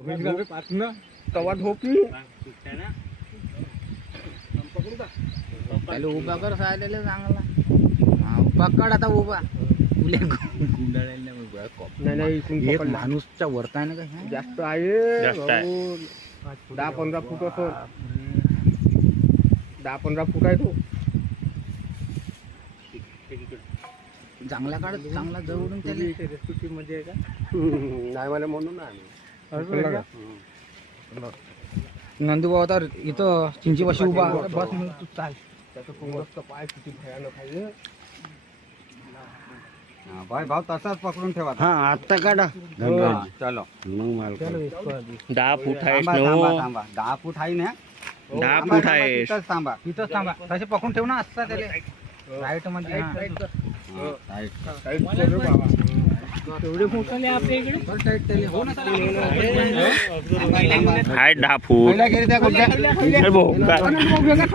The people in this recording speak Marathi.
तवा ढोकी पहिले उभा कर सायलेले चांगला. हा पकड आता उभा. तुले गुंडाळायला नाही इथून एक पकडला. माणूसच्या वरता ना काय जास्त आहे जास्त आहे. भाऊ. 10-15 फूट असो. 10-15 फूट आहे तो. चांगला काढ चांगला जवळून त्याला नाही मला म्हणून नाही नंदूबाबा तर इथं चिंचीपाशी उभा बस म्हणून तू चाल. त्याचं कोंबडच पाय किती भयानक आहे. भाई भाव तसाच पकडून ठेवा. हा आता काढा चलो मग माल 10 फूट आहे थांबा थांबा थांबा 10 फूट आहे ना. 10 फूट आहे. तिथंच थांबा. इथंच थांबा तसे पकडून ठेव ना असता त्याला राईट मध्ये. हा. काहीच करू बाबा. एवढे मोठाले आपल्या इकडे टाईट त्याला हो ना त्याला. आहे 10 फूट. पहिल्या गेली त्या गुडघ्या. अरे भाऊ, काय?